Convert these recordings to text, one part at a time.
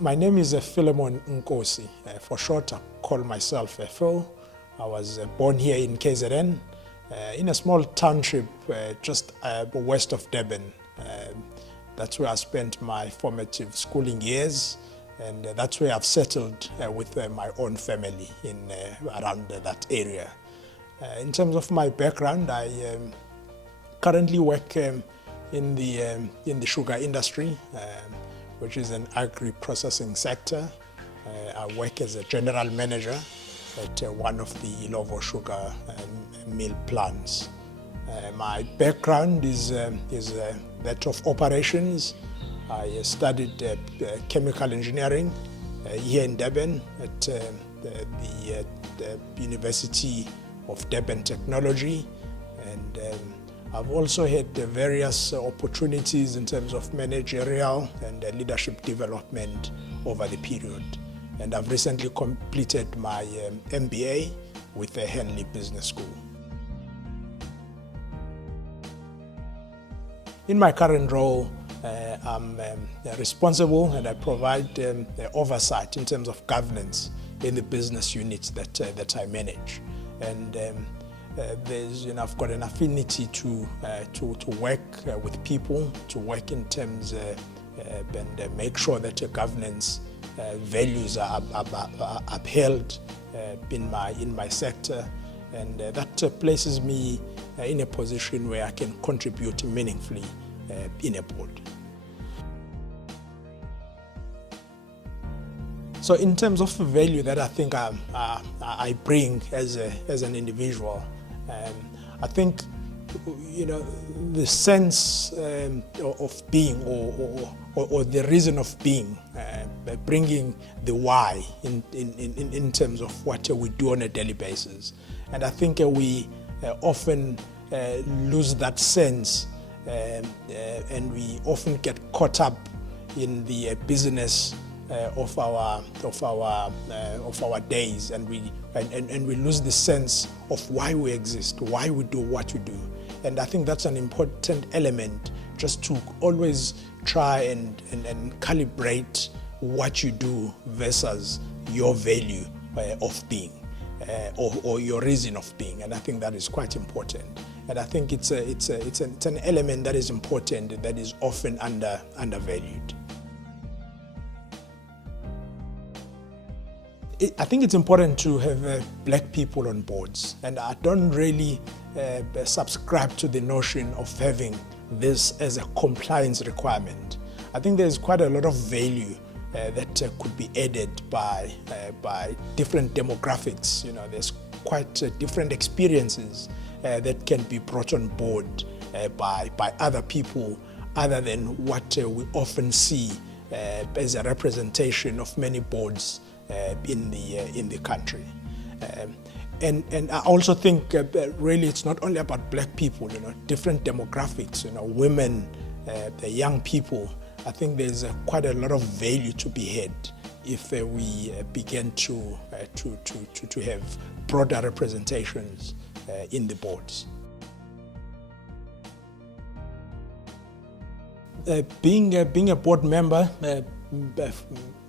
My name is Philemon Nkosi. For short, I call myself Phil. I was born here in KZN, in a small township just west of Durban. That's where I spent my formative schooling years, and that's where I've settled with my own family in around that area. In terms of my background, I currently work in the sugar industry, which is an agri-processing sector. I work as a general manager at one of the Ilovo sugar mill plants. My background is that of operations. I studied chemical engineering here in Durban at the University of Durban Technology, and I've also had various opportunities in terms of managerial and leadership development over the period. And I've recently completed my MBA with the Henley Business School. In my current role, I'm responsible and I provide oversight in terms of governance in the business units that I manage. And I've got an affinity to work with people, to work in terms and make sure that your governance values are upheld in my sector, and that places me in a position where I can contribute meaningfully in a board. So in terms of value that I think I bring as an individual, I think, the sense of being or the reason of being, bringing the why in terms of what we do on a daily basis. And I think we often lose that sense, and we often get caught up in the business of our days, and we lose the sense of why we exist, why we do what we do. And I think that's an important element, just to always try and calibrate what you do versus your value of being, or your reason of being. And I think that is quite important. And I think it's an element that is important, that is often undervalued. I think it's important to have black people on boards, and I don't really subscribe to the notion of having this as a compliance requirement. I think there's quite a lot of value that could be added by different demographics. There's quite different experiences that can be brought on board by other people, other than what we often see as a representation of many boards in the country. And I also think really it's not only about black people, different demographics, women, the young people. I think there's quite a lot of value to be had if we begin to have broader representations in the boards. Being a board member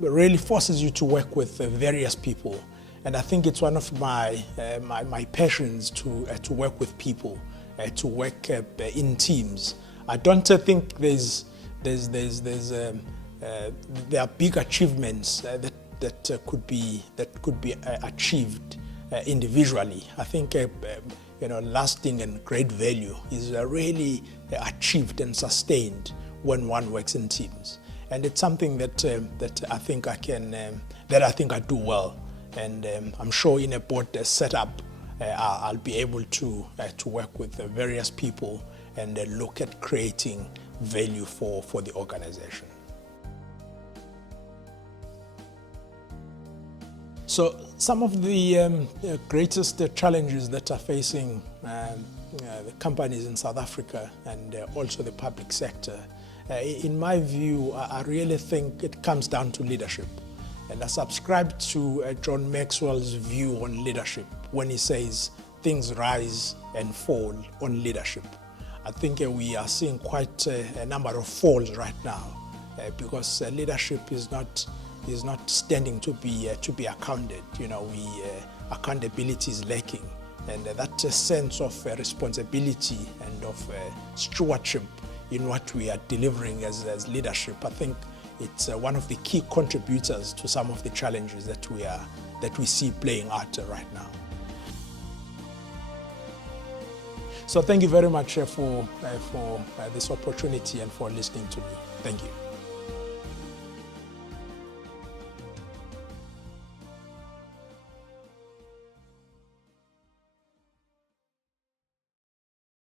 really forces you to work with various people, and I think it's one of my passions to work with people, to work in teams. I don't think there are big achievements that could be achieved individually. I think lasting and great value is really achieved and sustained when one works in teams. And it's something that I think I do well, and I'm sure in a board setup I'll be able to work with various people and look at creating value for the organization. So some of the greatest challenges that are facing the companies in South Africa and also the public sector, in my view, I really think it comes down to leadership. And I subscribe to John Maxwell's view on leadership when he says things rise and fall on leadership. I think we are seeing quite a number of falls right now because leadership is not is not standing to be accounted. Accountability is lacking, and that sense of responsibility and of stewardship in what we are delivering as leadership, I think it's one of the key contributors to some of the challenges that we see playing out right now. So thank you very much for this opportunity and for listening to me. Thank you.